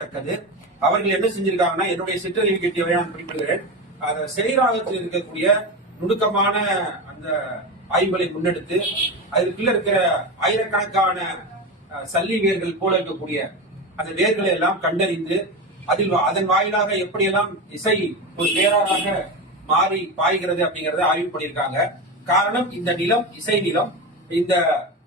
அவர்கள் என்ன செஞ்சிருக்காங்கன்னா, என்னுடைய சிற்றறிவு கேட்டியவை நான் குறிப்பிடுகிறேன். சிறைராகத்தில் இருக்கக்கூடிய நுணுக்கமான அந்த ஆய்வுகளை முன்னெடுத்து அதற்குள்ள இருக்கிற ஆயிரக்கணக்கான சல்லி வேர்கள் போல இருக்கக்கூடிய அந்த வேர்களை எல்லாம் கண்டறிந்து அதன் வாயிலாக எப்படியெல்லாம் இசை ஒரு வேறாக மாறி பாய்கிறது அப்படிங்கறத ஆய்வு பண்ணியிருக்காங்க. காரணம், இந்த நிலம் இசை நிலம். இந்த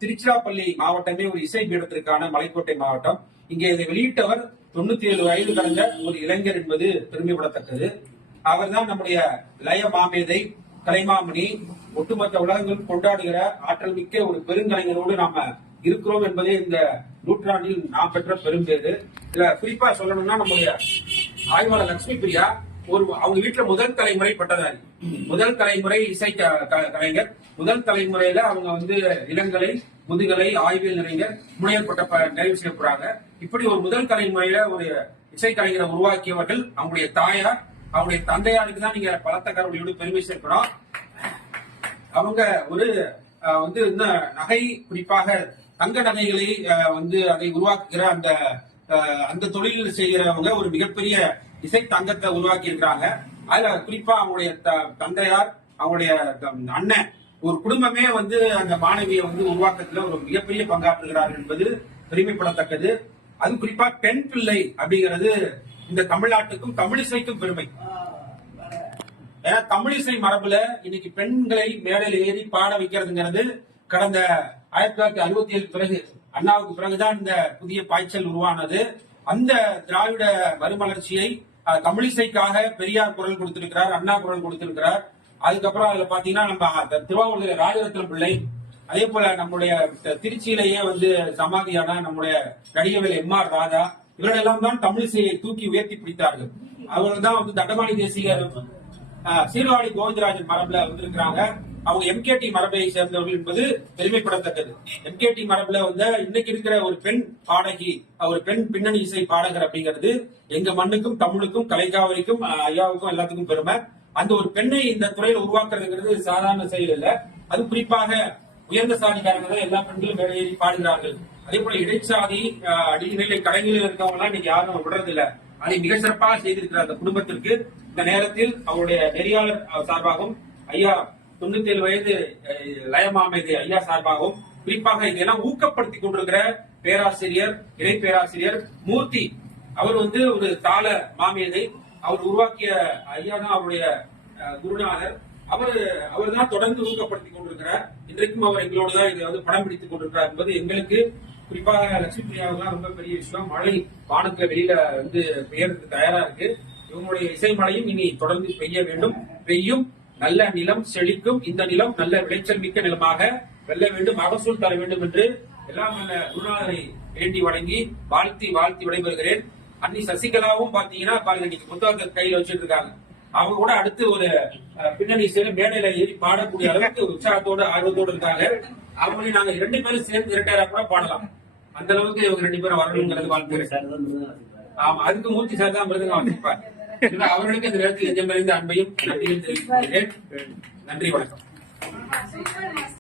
திருச்சிராப்பள்ளி மாவட்டமே ஒரு இசை பீடத்திற்கான மலைக்கோட்டை மாவட்டம். இங்கே இதை வெளியிட்டவர் 97 வயது கடந்த ஒரு இளைஞர் என்பது பெருமைப்படத்தக்கது. அவர் தான் நம்முடைய லய மாமேதை, கலைமாமணி, ஒட்டுமொத்த உலகங்கள் கொண்டாடுகிற ஆற்றல் மிக்க ஒரு பெருங்கலைஞரோடு நாம இருக்கிறோம் என்பதே இந்த நூற்றாண்டில் நாம் பெற்ற பெரும்பேறு. இதுல குறிப்பா சொல்லணும்னா, நம்முடைய ஆய்வாளர் லட்சுமி பிரியா அவங்க வீட்டுல முதல் தலைமுறை பட்டதாரி, முதல் தலைமுறை இசை கலைஞர். முதல் தலைமுறையில அவங்க இளங்கலை, முதுகலை, ஆய்வியல் நிறைஞர், முனைவர் பட்ட நிறைவு செய்ய போறாங்க. இப்படி ஒரு முதல் தலைமுறையில ஒரு இசை கலைஞரை உருவாக்கியவர்கள் அவங்களுடைய தாயார். அவங்களுடைய தந்தையாருக்கு தான் நீங்க பலத்த கருவியோடு பெருமை சேர்க்கிறோம். அவங்க ஒரு இந்த நகை, குறிப்பாக தங்க நகைகளை அதை உருவாக்குகிற அந்த தொழில் செய்கிறவங்க ஒரு மிகப்பெரிய இசை தங்கத்தை உருவாக்கி இருக்கிறாங்க. அதுல குறிப்பா அவங்களுடைய தந்தையார், அவங்களுடைய அண்ணன், ஒரு குடும்பமே அந்த மாணவியை உருவாக்கத்துல ஒரு மிகப்பெரிய பங்காற்றுகிறார்கள் என்பது பெருமைப்படத்தக்கது. அது குறிப்பா பெண் பிள்ளை அப்படிங்கிறது இந்த தமிழ்நாட்டுக்கும் தமிழிசைக்கும் பெருமை. ஏன்னா தமிழிசை மரபுல இன்னைக்கு பெண்களை மேடையில் ஏறி பாட வைக்கிறதுங்கிறது கடந்த 1967 பிறகு, அண்ணாவுக்கு பிறகுதான் இந்த புதிய பாய்ச்சல் உருவானது. அந்த திராவிட மறுமலர்ச்சியை தமிழிசைக்காக பெரியார் குரல் கொடுத்திருக்கிறார், அண்ணா குரல் கொடுத்திருக்கிறார். அதுக்கப்புறம் அதுல பாத்தீங்கன்னா நம்ம திருவாவூர் ராஜரத்னம் பிள்ளை, அதே போல நம்முடைய திருச்சியிலேயே சமாதியான நம்முடைய நடிகவேல் MR ராதா, இவர்களெல்லாம் தான் தமிழிசையை தூக்கி உயர்த்தி பிடித்தார்கள். அவர்கள் தான் தண்டபாணி தேசிகர், சீர்காழி கோவிந்தராஜன் மரபுல வந்திருக்கிறாங்க. அவங்க MKT மரபை சேர்ந்தவர்கள் என்பது பெருமைப்படத்தக்கது. MKT மரபுல இன்னைக்கு இருக்கிற ஒரு பெண் பாடகி, ஒரு பெண் பின்னணி இசை பாடகர் அப்படிங்கிறது எங்க மண்ணுக்கும், தமிழுக்கும், கலைக்காவலிக்கும், ஐயாவுக்கும் எல்லாத்துக்கும் பெருமை. அந்த ஒரு பெண்ணை இந்த துறையில் உருவாக்குறதுங்கிறது சாதாரண செயல் இல்ல. அது குறிப்பாக உயர்ந்த சாதிக்காரங்க தான் எல்லா பெண்களும் மேடையேறி பாடுகிறார்கள். அதே போல இடைச்சாதி, அடிநிலை கலைஞர்கள் இருக்கவங்க எல்லாம் இன்னைக்கு யாரும் விடுறது இல்ல. அதை மிக சிறப்பாக செய்திருக்கிற அந்த குடும்பத்திற்கு இந்த நேரத்தில் அவருடைய நெறியாளர் சார்பாகவும், ஐயா 97 வயது லயமாமேதை ஐயா சார்பாகவும், குறிப்பாக இதெல்லாம் ஊக்கப்படுத்தி கொண்டிருக்கிற பேராசிரியர், இணை பேராசிரியர் மூர்த்தி, அவர் ஒரு தாள மாமேதை. அவர் உருவாக்கிய ஐயா தான் அவருடைய குருநாதர். அவர் தான் தொடர்ந்து ஊக்கப்படுத்திக் கொண்டிருக்கிறார். இன்றைக்கும் அவர் எங்களோடு தான் இதை படம் பிடித்துக் கொண்டிருக்கிறார் என்பது எங்களுக்கு, குறிப்பாக லட்சுமி பிரியாவுக்கு ரொம்ப பெரிய விஷயம். மழை வானத்துல வெளியில பெய்யறதுக்கு தயாரா இருக்கு. இவங்களுடைய இசை மழையும் இனி தொடர்ந்து பெய்ய வேண்டும். பெய்யும், நல்ல நிலம் செழிக்கும். இந்த நிலம் நல்ல விளைச்சல் மிக்க நிலமாக வெல்ல வேண்டும், மகசூல் தர வேண்டும் என்று எல்லாம் நல்ல குருநாதரை வேண்டி வணங்கி வாழ்த்தி விடைபெறுகிறேன். அன்னி சசிகலாவும் பாத்தீங்கன்னா பாருங்க, இன்னைக்கு புத்தகத்தை கையில வச்சுட்டு இருக்காங்க. அவங்க கூட அடுத்து ஒரு பின்னணி இசையில மேடையில ஏறி பாடக்கூடிய அளவுக்கு உற்சாகத்தோடு, ஆர்வத்தோடு இருக்காங்க. அவங்களையும் நாங்க 2 பேரும் சேர்ந்து இரட்டையரா கூட பாடலாம். அந்த அளவுக்கு இவங்க 2 பேரும் வரணுங்கிறது வாழ்த்துக்கிறேன். ஆமா, அதுக்கு மூர்த்தி சார் தான் மிருதங்க வந்திருப்பார். அவர்களுக்கு இந்த நேரத்தில் நெஞ்சமிருந்த அன்பையும் நன்றியும் தெரிவித்துக் கொள்கிறேன். நன்றி, வணக்கம்.